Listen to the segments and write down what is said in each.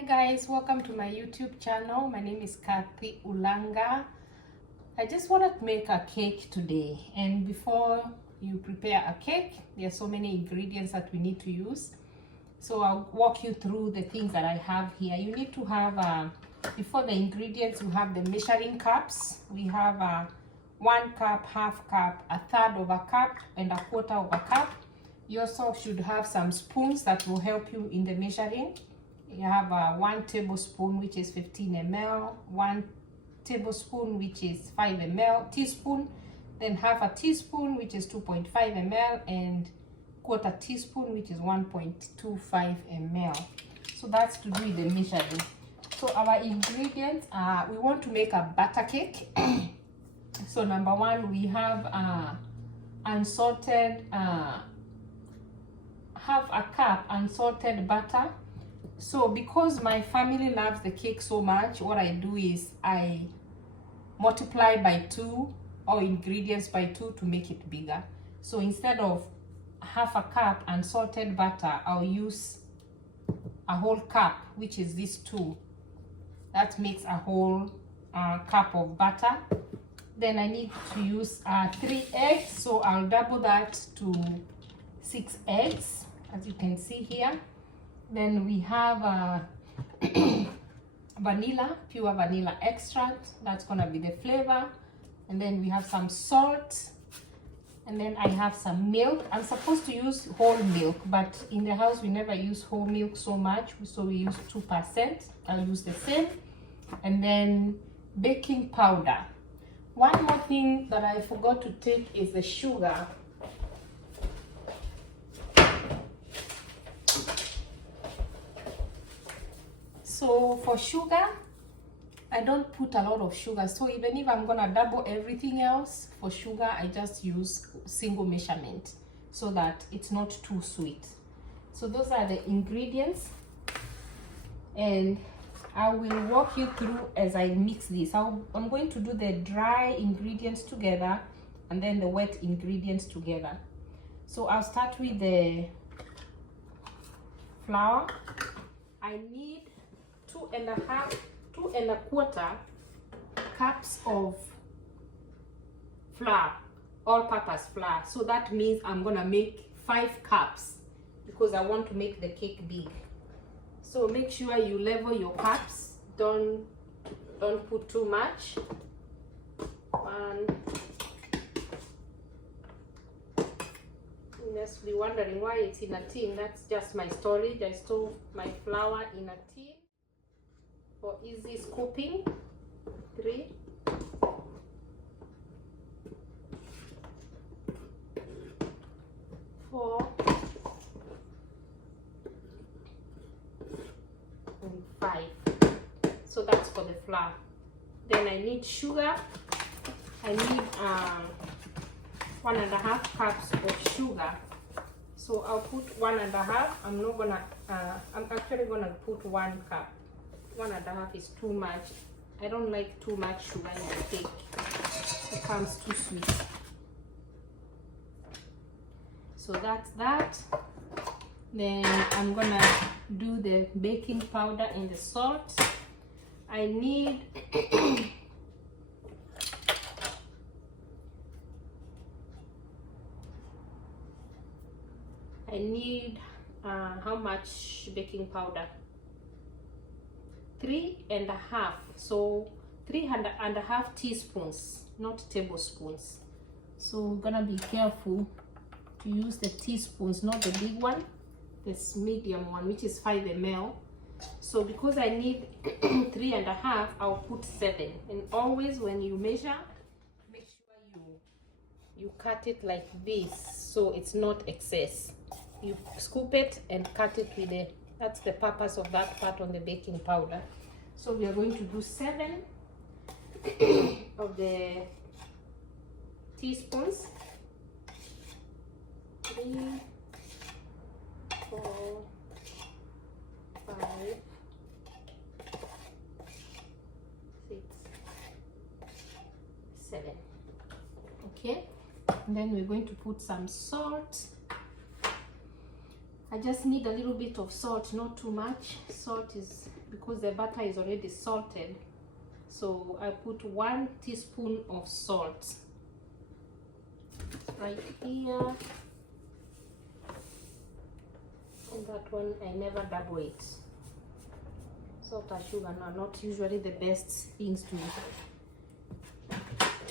Hi guys, welcome to my YouTube channel. My name is Kathy Ulanga. I just wanted to make a cake today, and before you prepare a cake, there are so many ingredients that we need to use. So I'll walk you through the things that I have here. You need to have, before the ingredients, you have the measuring cups. We have 1 cup, half cup, a third of a cup, and a quarter of a cup. You also should have some spoons that will help you in the measuring. You have 1 tablespoon, which is 15 ml, 1 tablespoon, which is 5 ml, teaspoon, then half a teaspoon, which is 2.5 ml, and quarter teaspoon, which is 1.25 ml. So that's to do with the measuring. So our ingredients are, we want to make a butter cake. So number 1, we have unsalted, half a cup unsalted butter. So because my family loves the cake so much, what I do is I multiply by 2 or ingredients by 2 to make it bigger. So instead of half a cup unsalted butter, I'll use a whole cup, which is this 2. That makes a whole cup of butter. Then I need to use 3 eggs, so I'll double that to 6 eggs, as you can see here. Then we have vanilla, pure vanilla extract. That's gonna be the flavor. And then we have some salt. And then I have some milk. I'm supposed to use whole milk, but in the house we never use whole milk so much, so we use 2%. I'll use the same. And then baking powder. One more thing that I forgot to take is the sugar. So for sugar, I don't put a lot of sugar. So even if I'm gonna double everything else, for sugar, I just use single measurement so that it's not too sweet. So those are the ingredients. And I will walk you through as I mix this. I'm going to do the dry ingredients together and then the wet ingredients together. So I'll start with the flour. I need 2 and a quarter cups of flour, all-purpose flour. So that means I'm gonna make 5 cups because I want to make the cake big. So make sure you level your cups. Don't put too much. 1. You must be wondering why it's in a tin. That's just my storage. I store my flour in a tin for easy scooping. 3. 4. And 5. So that's for the flour. Then I need sugar. I need 1.5 cups of sugar. So I'll put 1.5. I'm not gonna. I'm actually gonna put 1 cup. 1.5 is too much. I don't like too much sugar in the cake. It becomes too sweet. So that's that. Then I'm gonna do the baking powder and the salt. I need how much baking powder? 3.5. So 3.5 teaspoons, not tablespoons. So we're gonna be careful to use the teaspoons, not the big one, this medium one, which is 5 ml. So because I need 3.5, I'll put 7. And always when you measure, make sure you cut it like this so it's not excess. You scoop it and cut it with the, that's the purpose of that part on the baking powder. So we are going to do 7 of the teaspoons. 3, 4, 5, 6, 7. Okay, and then we're going to put some salt. I just need a little bit of salt, not too much. Salt is because the butter is already salted. So I put 1 teaspoon of salt right here. And that one, I never double it. Salt and sugar are not usually the best things to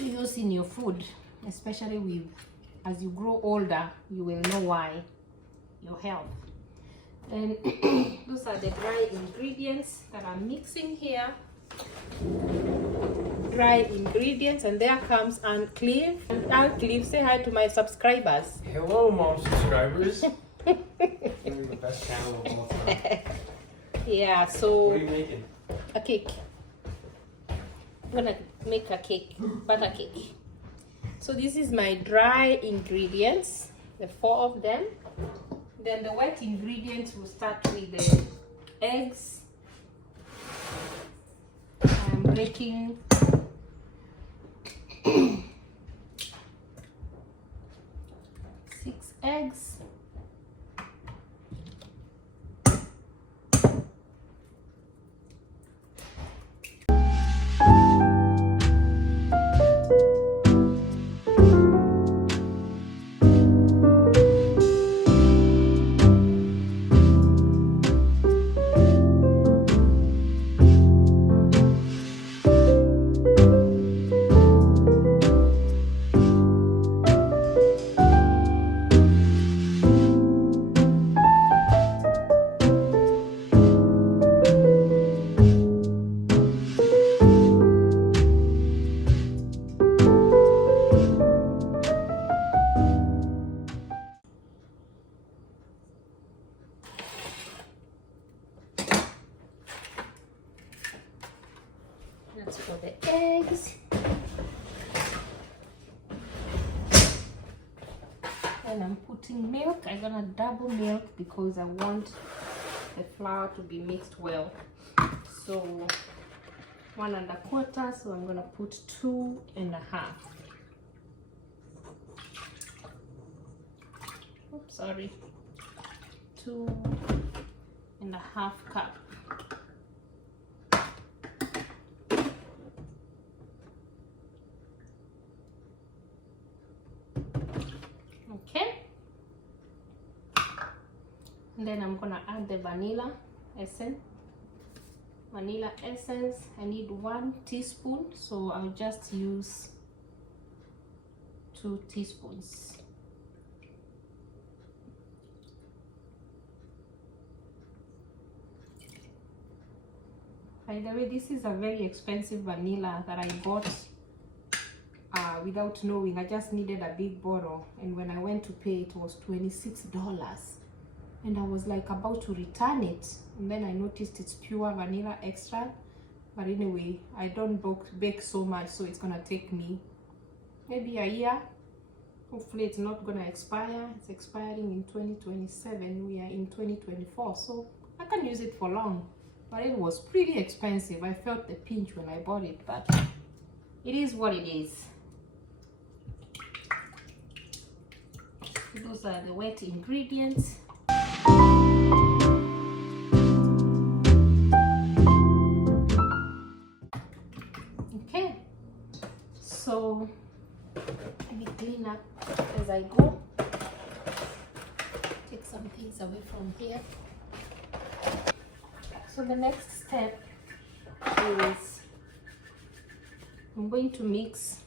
use in your food, especially as you grow older, you will know why. Your health. And those are the dry ingredients that I'm mixing here. Dry ingredients, and there comes Aunt Clive. And Aunt Clive, say hi to my subscribers. Hello, mom subscribers. You're the best channel of all time. Yeah, so What are you making? a cake. I'm gonna make a cake, butter cake. So this is my dry ingredients, the 4 of them. Then the wet ingredients, will start with the eggs. I'm breaking 6 eggs. That's for the eggs. And I'm putting milk. I'm gonna double milk because I want the flour to be mixed well. So 1 1/4. So I'm gonna put 2 1/2. Oops, sorry. 2 1/2 cup. Okay, and then I'm gonna add the vanilla essence. I need 1 teaspoon, so I'll just use 2 teaspoons. By the way, this is a very expensive vanilla that I bought without knowing. I just needed a big bottle, and when I went to pay, it was $26, and I was like about to return it, and then I noticed it's pure vanilla extract. But anyway, I don't bake so much, so it's gonna take me maybe a year. Hopefully it's not gonna expire. It's expiring in 2027. We are in 2024, so I can use it for long. But it was pretty expensive. I felt the pinch when I bought it, but it is what it is. Those are the wet ingredients. Okay, so let me clean up as I go. Take some things away from here. So the next step is I'm going to mix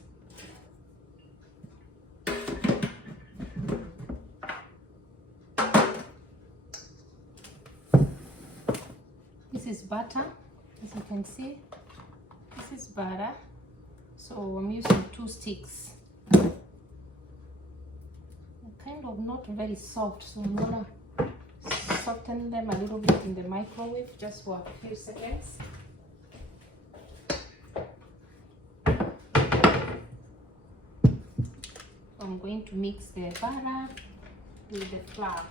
this is butter, as you can see. This is butter, so I'm using 2 sticks. They're kind of not very soft, so I'm gonna soften them a little bit in the microwave just for a few seconds. I'm going to mix the butter with the flour.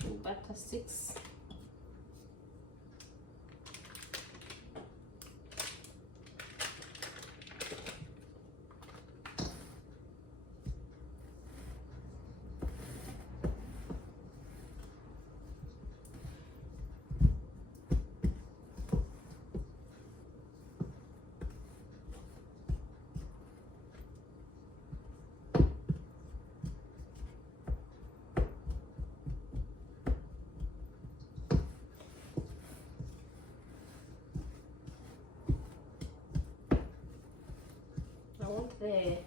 2 butter sticks. the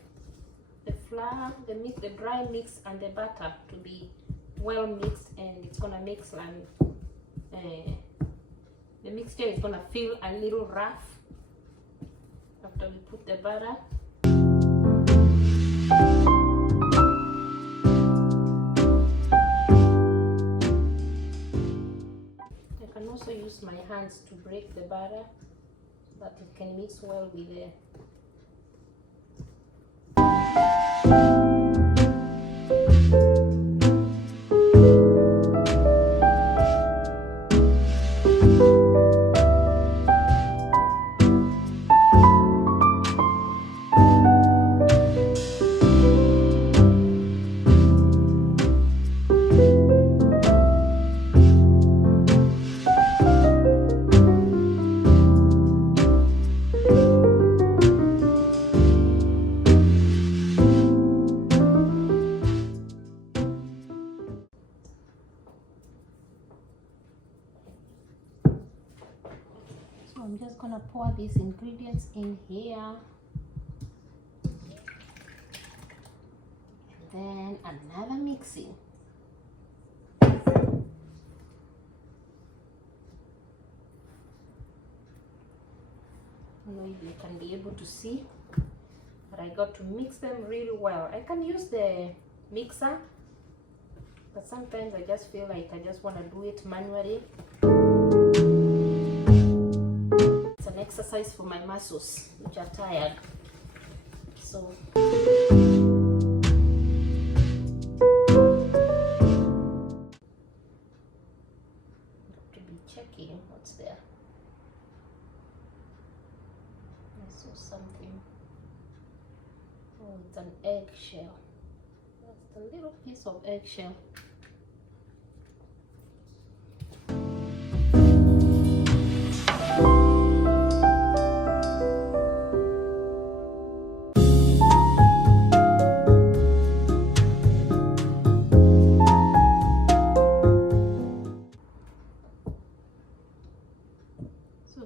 flour, the dry mix and the butter to be well mixed, and it's gonna mix, and the mixture is gonna feel a little rough after we put the butter. I can also use my hands to break the butter so that it can mix well with the I'm just gonna pour these ingredients in here, and then another mixing. I don't know if you can be able to see, but I got to mix them really well. I can use the mixer, but sometimes I just feel like I just want to do it manually. An exercise for my muscles which are tired, so to be checking what's there. I saw something. Oh, it's an eggshell. That's a little piece of eggshell.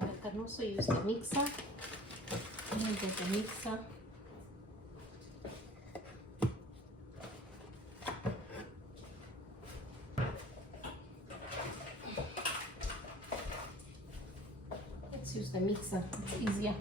I can also use the mixer. Get the mixer. Let's use the mixer, it's easier.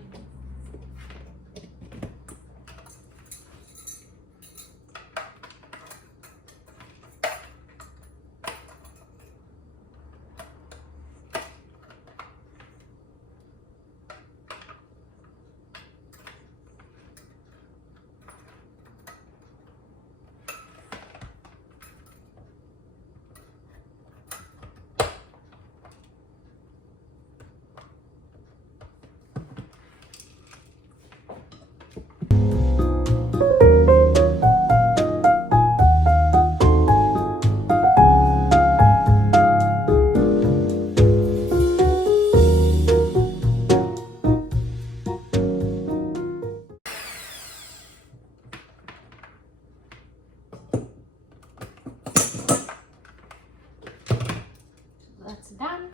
That's done.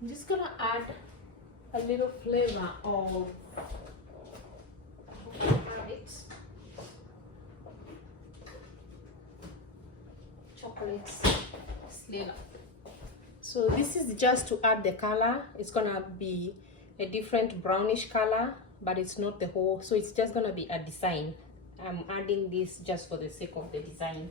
I'm just gonna add a little flavor of chocolate flavor. So this is just to add the color. It's gonna be a different brownish color, but it's not the whole, so it's just gonna be a design. I'm adding this just for the sake of the design.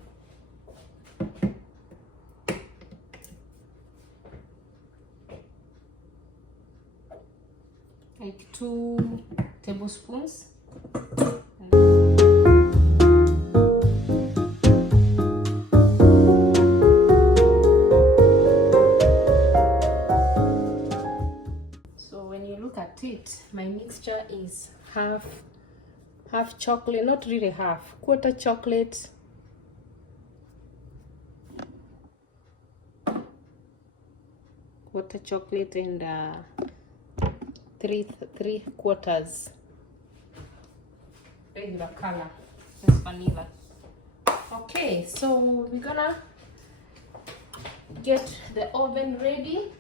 Like 2 tablespoons. So when you look at it, my mixture is half chocolate, not really half, quarter chocolate, and 3/4 regular color. That's vanilla. Okay, so we're gonna get the oven ready.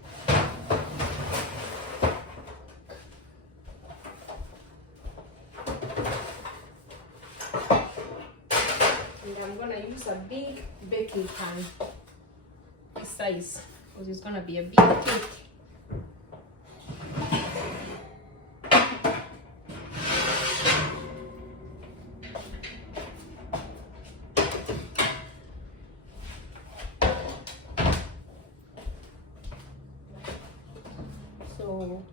baking pan this size, because it's gonna be a big cake. So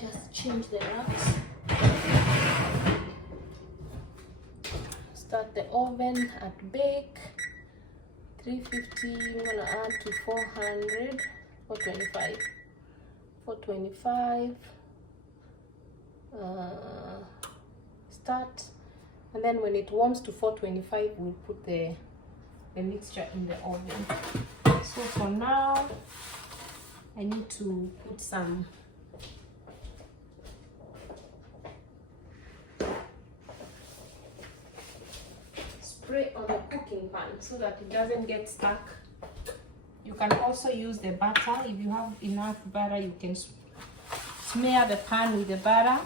just change the wraps. Start the oven at bake 350. I'm gonna add to 400, 425, 425. Start, and then when it warms to 425, we'll put the mixture in the oven. So for now, I need to put some spray on the cooking pan so that it doesn't get stuck. You can also use the butter. If you have enough butter, you can smear the pan with the butter.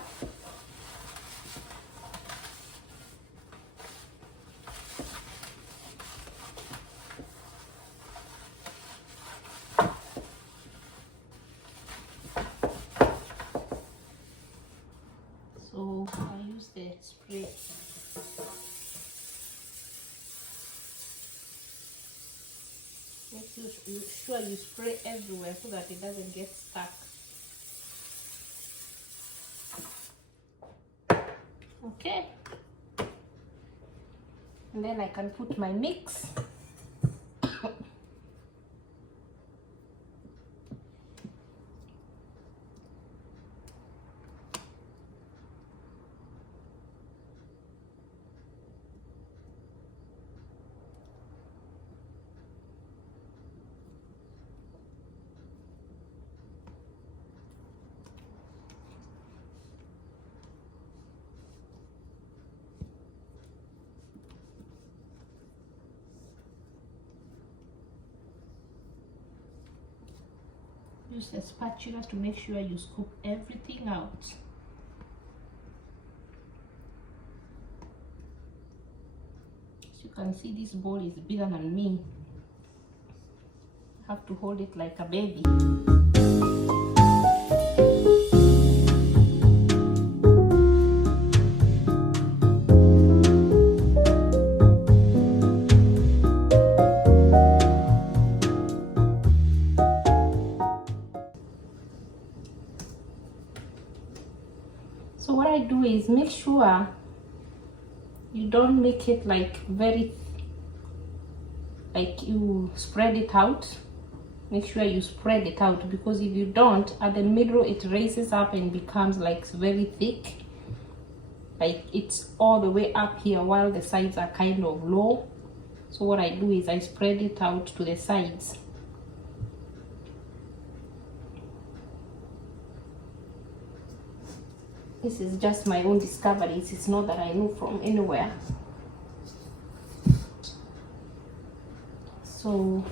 So I use the spray. Make sure you spray everywhere so that it doesn't get stuck. Okay. And then I can put my mix. Use the spatula to make sure you scoop everything out. As you can see, this bowl is bigger than me. I have to hold it like a baby. So what I do is make sure you don't make it like like you spread it out. Make sure you spread it out, because if you don't, at the middle it raises up and becomes like very thick. Like it's all the way up here while the sides are kind of low. So what I do is I spread it out to the sides. This is just my own discoveries. It's not that I know from anywhere. So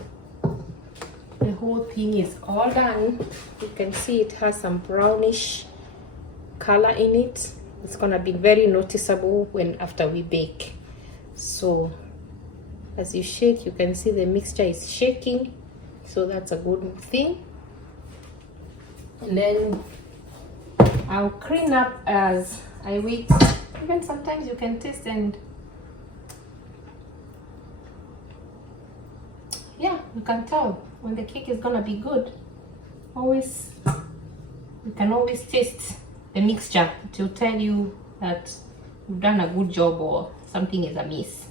the whole thing is all done. You can see it has some brownish color in it. It's gonna be very noticeable after we bake. So as you shake, you can see the mixture is shaking. So that's a good thing. And then I'll clean up as I wait. Even sometimes you can taste, and yeah, you can tell when the cake is gonna be good. You can always taste the mixture to tell you that you've done a good job or something is amiss.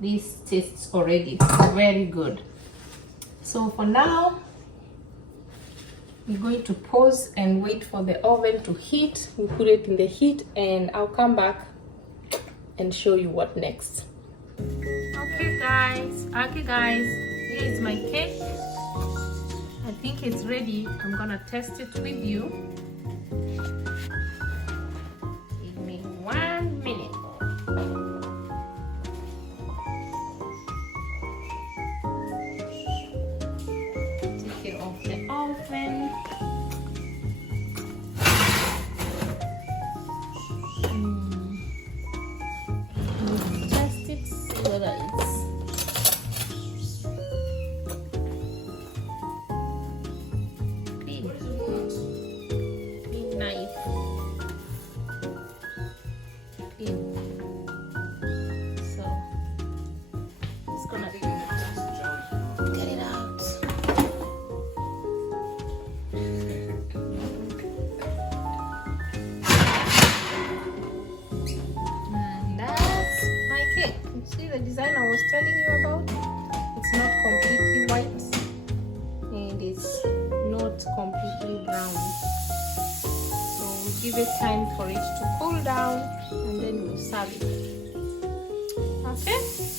This tastes already very good. So for now, we're going to pause and wait for the oven to heat. We put it in the heat and I'll come back and show you what next. Okay guys, here is my cake. I think it's ready. I'm gonna test it with you. Give me 1 minute. Take it off the oven. Test it. and it's not completely brown. So we'll give it time for it to cool down and then we'll serve it. Okay.